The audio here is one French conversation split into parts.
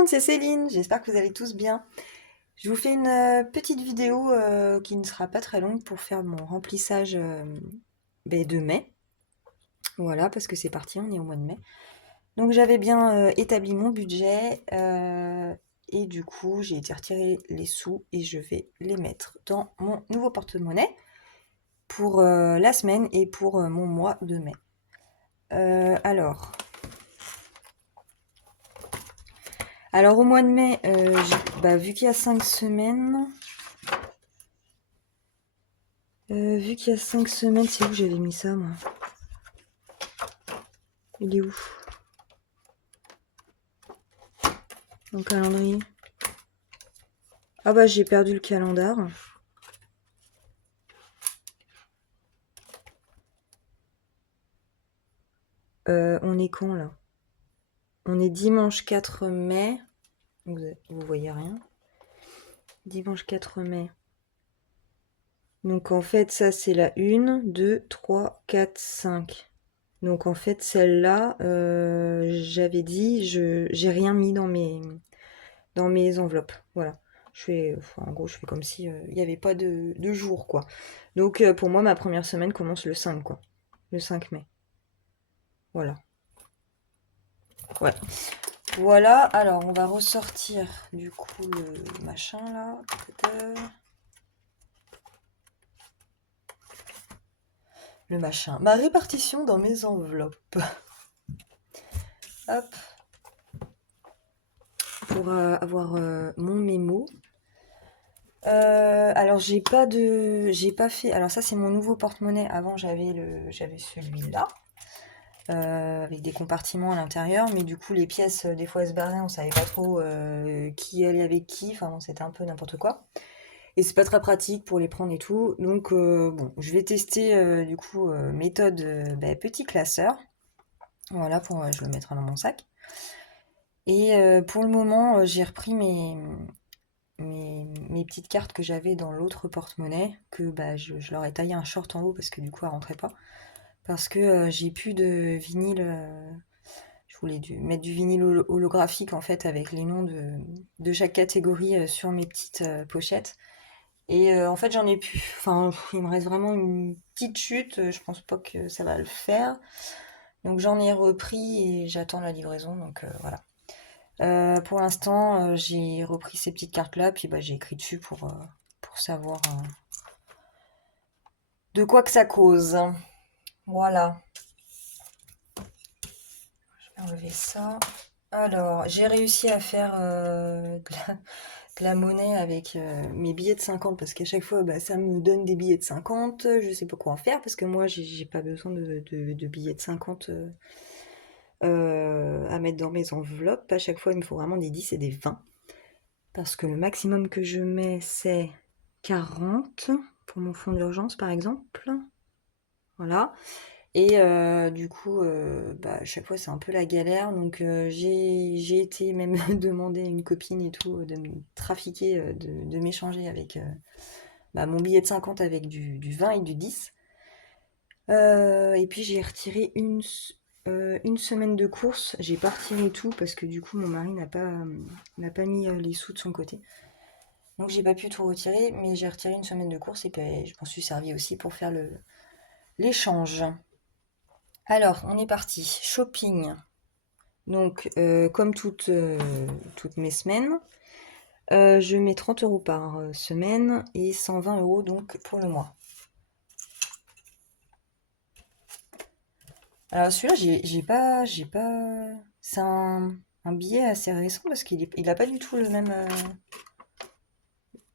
monde, c'est Céline, j'espère que vous allez tous bien. Je vous fais une petite vidéo qui ne sera pas très longue pour faire mon remplissage de mai. Voilà, parce que c'est parti, on est au mois de mai. Donc j'avais bien établi mon budget et du coup j'ai été retirer les sous et je vais les mettre dans mon nouveau porte-monnaie pour la semaine et pour mon mois de mai. Alors, au mois de mai, vu qu'il y a 5 semaines, vu qu'il y a 5 semaines, c'est où j'avais mis ça, moi? Il est où? Mon calendrier. Ah bah j'ai perdu le calendar. On est quand là? On est dimanche 4 mai. Vous voyez rien. Dimanche 4 mai. Donc en fait ça c'est la 1, 2, 3, 4, 5. Donc en fait celle-là, j'avais dit, j'ai rien mis dans mes enveloppes. Voilà. En gros, je fais comme si il n'y avait pas de jour, quoi. Donc pour moi, ma première semaine commence le 5, quoi. Le 5 mai. Voilà. Ouais. Voilà, alors on va ressortir du coup le machin là. Le machin. Ma répartition dans mes enveloppes. Hop. Pour avoir mon mémo. Alors j'ai pas fait. Alors ça c'est mon nouveau porte-monnaie. Avant j'avais celui-là. Avec des compartiments à l'intérieur, mais du coup les pièces des fois elles se barraient, on savait pas trop qui allait avec qui, enfin bon, c'était un peu n'importe quoi. Et c'est pas très pratique pour les prendre et tout, donc bon, je vais tester du coup méthode petit classeur, voilà, je le mettrai dans mon sac. Et pour le moment, j'ai repris mes petites cartes que j'avais dans l'autre porte-monnaie, que je leur ai taillé un short en haut parce que du coup elles rentraient pas. Parce que j'ai plus de vinyle. Je voulais mettre du vinyle holographique en fait avec les noms de chaque catégorie sur mes petites pochettes. Et en fait j'en ai plus. Enfin, il me reste vraiment une petite chute. Je pense pas que ça va le faire. Donc j'en ai repris et j'attends la livraison. Donc voilà. Pour l'instant, j'ai repris ces petites cartes-là, puis j'ai écrit dessus pour savoir de quoi que ça cause. Voilà. Je vais enlever ça. Alors, j'ai réussi à faire de la monnaie avec mes billets de 50 parce qu'à chaque fois, ça me donne des billets de 50. Je sais pas quoi en faire parce que moi, j'ai pas besoin de billets de 50 à mettre dans mes enveloppes. À chaque fois, il me faut vraiment des 10 et des 20 parce que le maximum que je mets, c'est 40 pour mon fonds d'urgence, par exemple. Voilà. Et du coup, à chaque fois, c'est un peu la galère. Donc, j'ai été même demander à une copine et tout de me trafiquer, de m'échanger avec mon billet de 50 avec du 20 et du 10. Et puis, j'ai retiré une semaine de course. J'ai pas retiré tout parce que du coup, mon mari n'a pas mis les sous de son côté. Donc, j'ai pas pu tout retirer, mais j'ai retiré une semaine de course et puis je m'en suis servi aussi pour faire l'échange. Alors, on est parti. Shopping. Donc, comme toutes mes semaines, je mets 30 euros par semaine et 120 euros donc pour le mois. Alors celui-là, j'ai pas. C'est un billet assez récent parce il a pas du tout le même.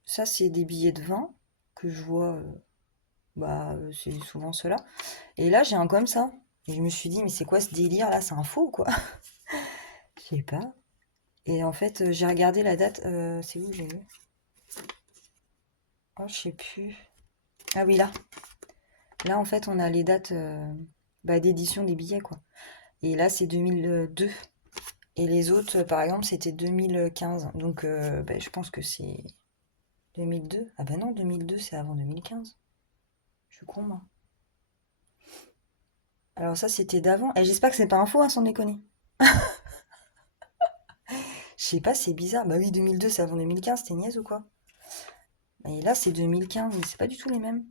Ça, c'est des billets de 20 que je vois. C'est souvent ceux-là. Et là, j'ai un comme ça. Et je me suis dit, mais c'est quoi ce délire là? C'est un faux quoi? Je sais pas. Et en fait, j'ai regardé la date. C'est où j'ai vu? Oh, je sais plus. Ah oui, là. Là, en fait, on a les dates d'édition des billets, quoi. Et là, c'est 2002. Et les autres, par exemple, c'était 2015. Donc, je pense que c'est 2002. Ah bah non, 2002, c'est avant 2015. Je suis con, moi. Alors ça, c'était d'avant. Et j'espère que c'est pas un faux, hein, sans déconner. Je sais pas, c'est bizarre. Bah oui, 2002, c'est avant 2015, t'es niaise ou quoi? Et là, c'est 2015, mais c'est pas du tout les mêmes.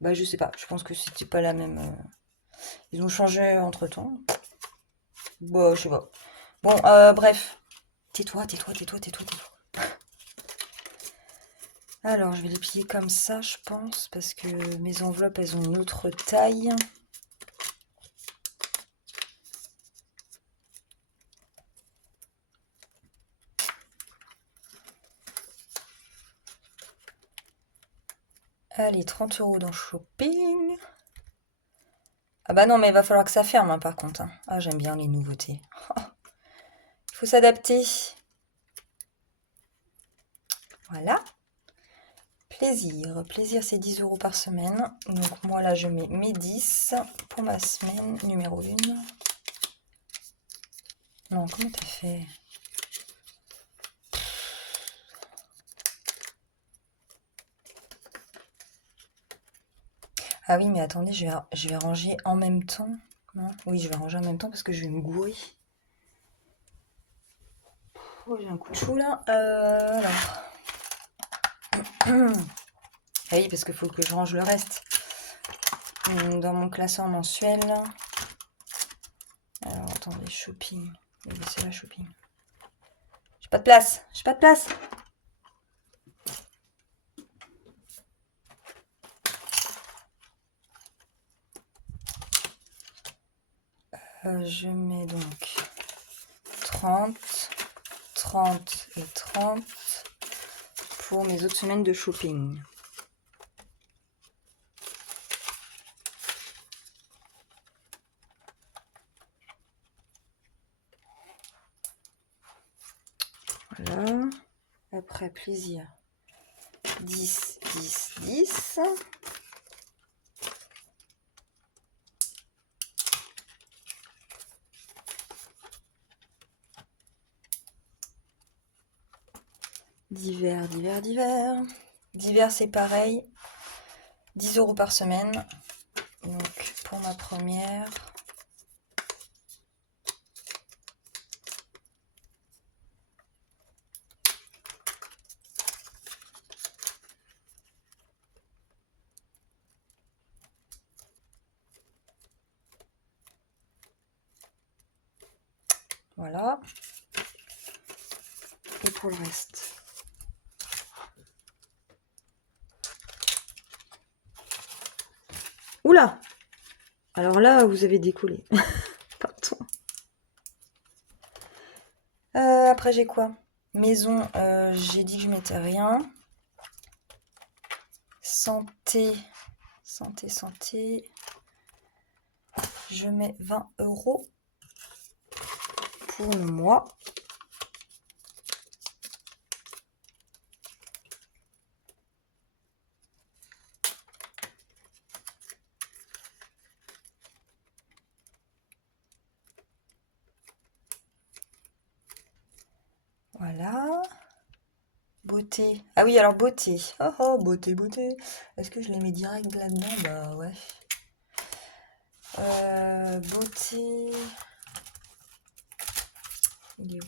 Bah, je sais pas, je pense que c'était pas la même. Ils ont changé entre-temps. Bah, je sais pas. Bon, bref. Tais-toi, tais-toi, tais-toi, tais-toi, tais-toi. Alors, je vais les plier comme ça, je pense, parce que mes enveloppes, elles ont une autre taille. Allez, 30 € dans Shopping. Ah bah non, mais il va falloir que ça ferme, hein, par contre, hein. Ah, j'aime bien les nouveautés. Il faut s'adapter. Voilà. Plaisir. Plaisir, c'est 10 € par semaine. Donc moi, là, je mets mes 10 pour ma semaine numéro 1. Non, comment t'as fait? Ah oui, mais attendez, je vais ranger en même temps. Non? Oui, je vais ranger en même temps parce que je vais me gourer. Oh, j'ai un coup de chaud là. Alors. Ah oui, parce qu'il faut que je range le reste. Dans mon classeur mensuel. Alors, attendez, Shopping. Oui, c'est là, Shopping. J'ai pas de place. J'ai pas de place. Je mets donc 30, 30 et 30 pour mes autres semaines de shopping. Voilà. Après, plaisir. 10, 10, 10. Divers, divers, divers. Divers, c'est pareil. 10 € par semaine. Donc, pour ma première. Voilà. Et pour le reste. Oula! Alors là, vous avez décollé. Pardon. Après, j'ai quoi? Maison, j'ai dit que je mettais rien. Santé, santé, santé. Je mets 20 € pour le mois. Voilà. Beauté. Ah oui, alors beauté. Oh oh, beauté, beauté. Est-ce que je les mets direct là-dedans? Bah ouais. Beauté. Il est où?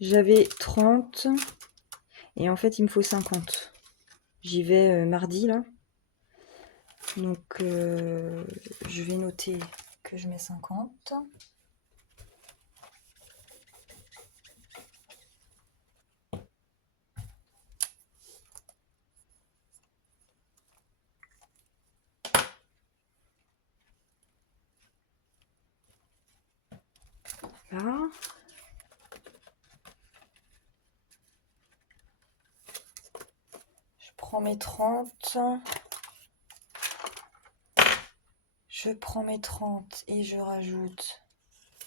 J'avais 30 et en fait il me faut 50. J'y vais mardi là. Donc je vais noter que je mets 50. Là. Je prends mes 30. Je prends mes 30 et je rajoute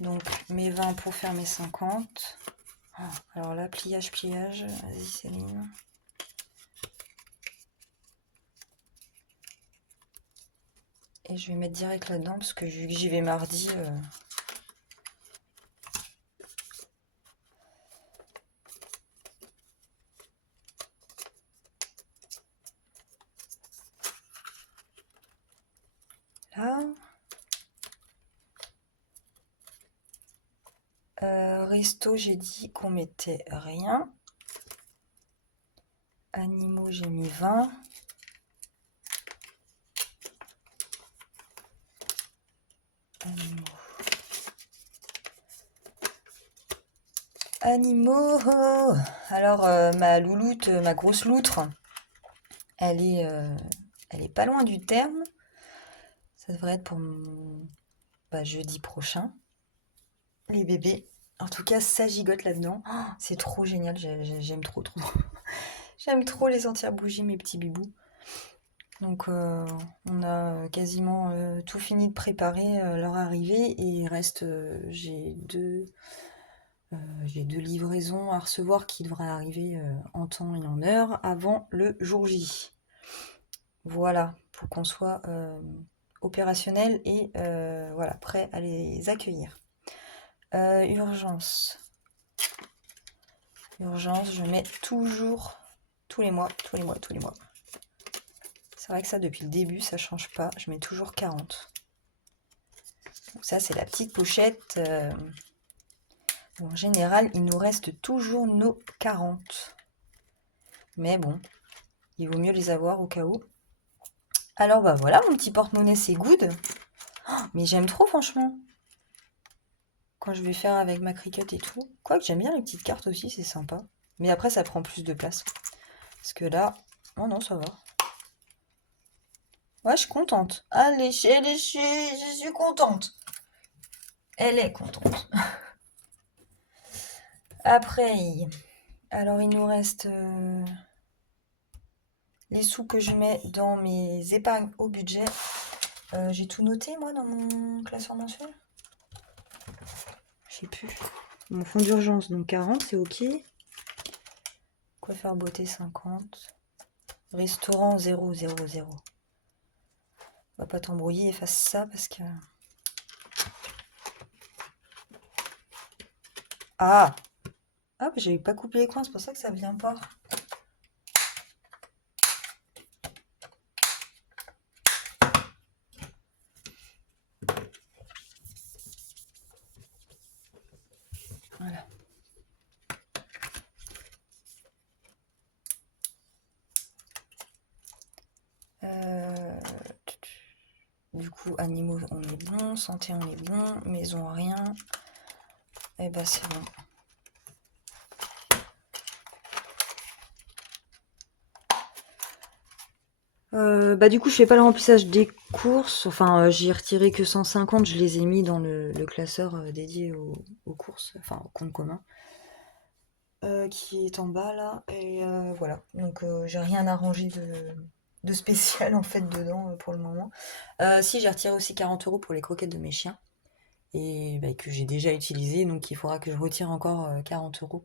donc mes 20 pour faire mes 50. Ah, alors là, pliage, pliage. Vas-y, Céline. Et je vais mettre direct là-dedans parce que vu que j'y vais mardi. Là. Resto, j'ai dit qu'on mettait rien. Animaux, j'ai mis 20. Animaux. Alors, ma louloute, ma grosse loutre, elle est pas loin du terme. Ça devrait être pour jeudi prochain. Les bébés. En tout cas, ça gigote là-dedans. Oh, c'est trop génial. J'aime trop. J'aime trop les sentir bouger, mes petits bibous. Donc, on a quasiment tout fini de préparer leur arrivée. Et il reste, j'ai deux livraisons à recevoir qui devraient arriver en temps et en heure avant le jour J. Voilà, pour qu'on soit opérationnel et voilà, prêt à les accueillir. Urgence. Urgence, je mets toujours tous les mois. C'est vrai que ça, depuis le début, ça change pas. Je mets toujours 40. Donc ça, c'est la petite pochette. En général, il nous reste toujours nos 40. Mais bon, il vaut mieux les avoir au cas où. Alors bah voilà, mon petit porte-monnaie, c'est good. Oh, mais j'aime trop, franchement. Quand je vais faire avec ma Cricut et tout. Quoique j'aime bien les petites cartes aussi, c'est sympa. Mais après, ça prend plus de place. Parce que là, oh non, ça va. Ouais, je suis contente. Allez, je suis contente. Elle est contente. Après, alors il nous reste les sous que je mets dans mes épargnes au budget. J'ai tout noté, moi, dans mon classeur mensuel. Je sais plus. Mon fonds d'urgence, donc 40, c'est ok. Coiffeur beauté, 50. Restaurant, 0, 0, 0. On va pas t'embrouiller, efface ça parce que... Ah! Ah, bah, j'avais pas coupé les coins, c'est pour ça que ça vient pas. Voilà. Du coup, animaux, on est bon. Santé, on est bon. Maison, rien. Et bah, c'est bon. Du coup, je fais pas le remplissage des courses. Enfin, j'ai retiré que 150. Je les ai mis dans le classeur dédié aux courses, enfin au compte commun, qui est en bas là. Et voilà. Donc, j'ai rien arrangé de spécial en fait dedans pour le moment. Si, j'ai retiré aussi 40 € pour les croquettes de mes chiens. Et que j'ai déjà utilisé. Donc, il faudra que je retire encore 40 €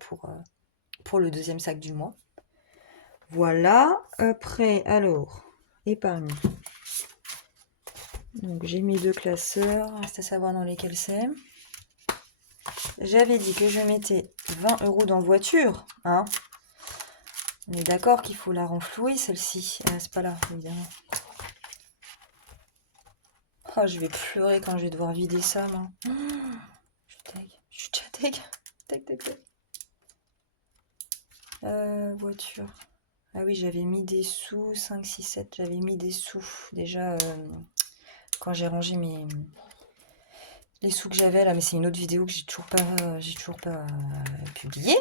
pour le deuxième sac du mois. Voilà. Après, alors, épargne. Donc j'ai mis deux classeurs, reste à savoir dans lesquels c'est. J'avais dit que je mettais 20 € dans voiture, hein. On est d'accord qu'il faut la renflouer celle-ci. C'est pas là, évidemment. Oh, je vais pleurer quand je vais devoir vider ça, moi. Je suis déjà deg. Deg. Voiture. Ah oui, j'avais mis des sous, 5, 6, 7, j'avais mis des sous. Déjà, quand j'ai rangé les sous que j'avais là, mais c'est une autre vidéo que j'ai toujours pas publiée.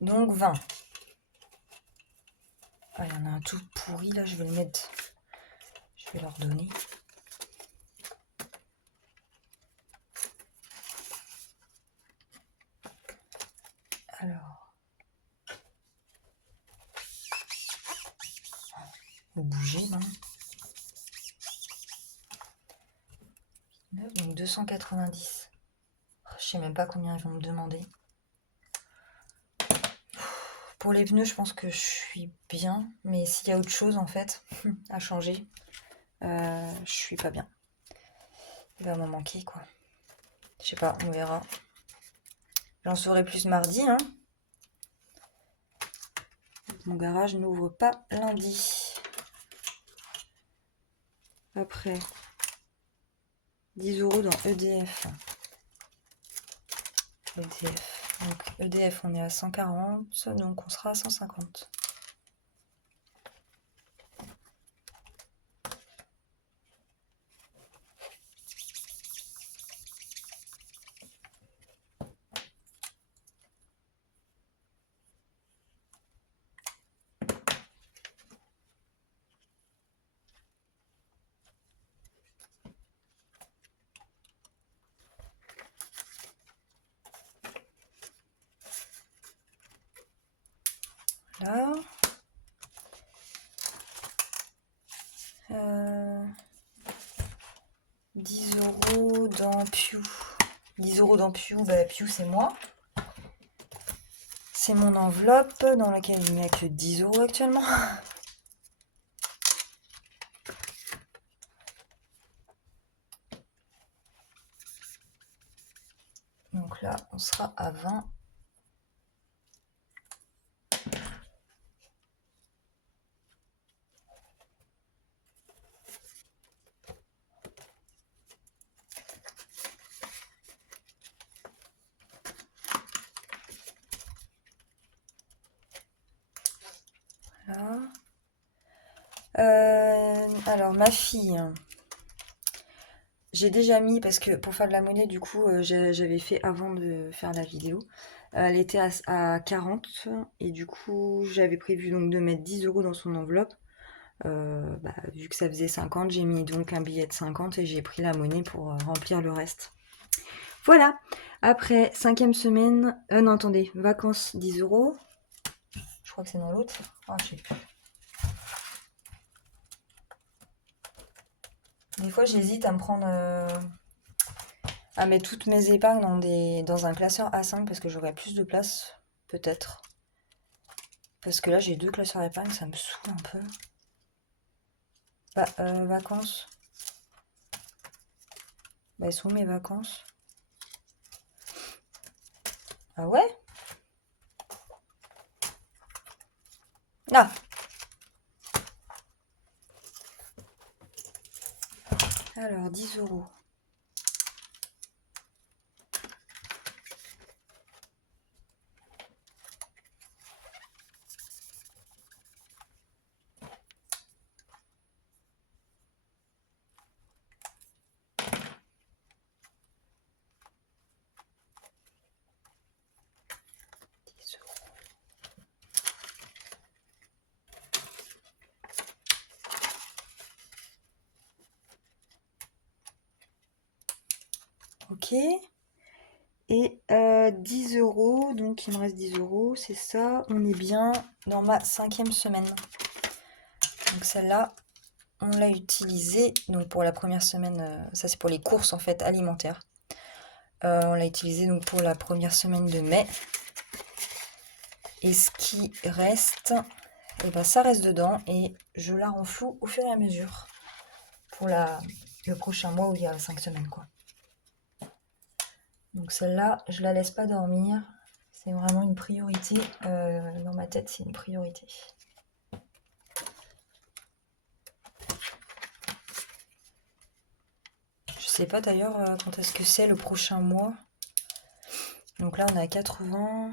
Donc 20. Ah, il y en a un tout pourri là, je vais le mettre. Je vais leur donner. Alors. Faut bouger, non? Donc 290. Je sais même pas combien ils vont me demander. Pour les pneus, je pense que je suis bien. Mais s'il y a autre chose en fait à changer, je suis pas bien. Il va m'en manquer quoi. Je sais pas, on verra. J'en saurai plus mardi, hein. Mon garage n'ouvre pas lundi. Après, 10 € dans EDF. EDF. Donc EDF, on est à 140, donc on sera à 150. Là. 10 € dans Pew. 10 € dans Pew, bah Pew c'est moi. C'est mon enveloppe dans laquelle il n'y a que 10 € actuellement. Donc là, on sera à 20. Voilà. Alors, ma fille, j'ai déjà mis, parce que pour faire de la monnaie, du coup, j'avais fait avant de faire la vidéo. Elle était à 40 et du coup, j'avais prévu donc de mettre 10 € dans son enveloppe. Vu que ça faisait 50, j'ai mis donc un billet de 50 et j'ai pris la monnaie pour remplir le reste. Voilà. Après, 5e semaine. Non, attendez. Vacances, 10 €. Je crois que c'est dans l'autre. Ah, je sais plus. Des fois, j'hésite à me prendre. À mettre toutes mes épargnes dans un classeur A5 parce que j'aurai plus de place. Peut-être. Parce que là, j'ai 2 classeurs d'épargne. Ça me saoule un peu. Vacances. Elles sont où mes vacances? Ah ouais? Ah! Alors, 10 €. Ok. Et 10 €, donc il me reste 10 €, c'est ça. On est bien dans ma 5e semaine. Donc celle-là, on l'a utilisée. Donc pour la première semaine, ça c'est pour les courses en fait alimentaires. On l'a utilisée donc pour la première semaine de mai. Et ce qui reste, et ben ça reste dedans et je la renfloue au fur et à mesure pour le prochain mois où il y a 5 semaines quoi. Donc celle-là, je la laisse pas dormir. C'est vraiment une priorité. Dans ma tête, c'est une priorité. Je sais pas d'ailleurs quand est-ce que c'est le prochain mois. Donc là, on est à 80.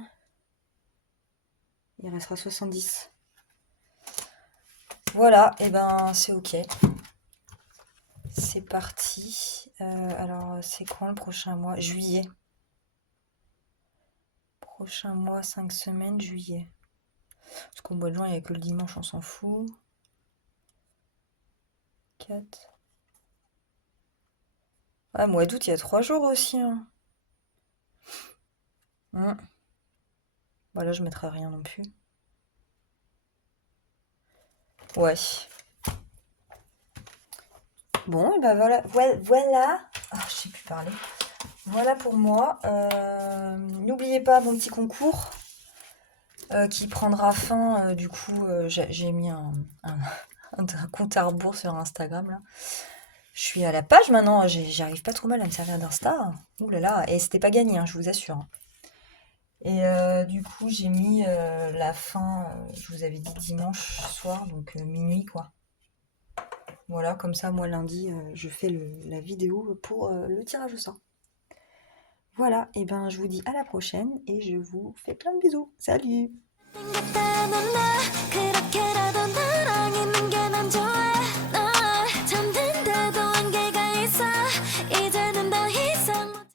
Il restera 70. Voilà, et ben c'est ok. C'est parti. Alors, c'est quand le prochain mois? Juillet. Prochain mois, 5 semaines, juillet. Parce qu'au mois de juin, il n'y a que le dimanche, on s'en fout. 4. Ah, mois d'août, il y a 3 jours aussi. Hein. Voilà, je mettrai rien non plus. Ouais. Bon, et ben voilà. Voilà. Oh, je sais plus parler. Voilà pour moi. N'oubliez pas mon petit concours qui prendra fin. Du coup, j'ai mis un compte à rebours sur Instagram là. Je suis à la page maintenant, j'arrive pas trop mal à me servir d'Insta. Ouh là là, et c'était pas gagné, hein, je vous assure. Et du coup, j'ai mis la fin, je vous avais dit dimanche soir, donc minuit quoi. Voilà, comme ça, moi lundi, je fais la vidéo pour le tirage au sort. Voilà, et ben je vous dis à la prochaine et je vous fais plein de bisous. Salut! 생겼다면 나 그렇게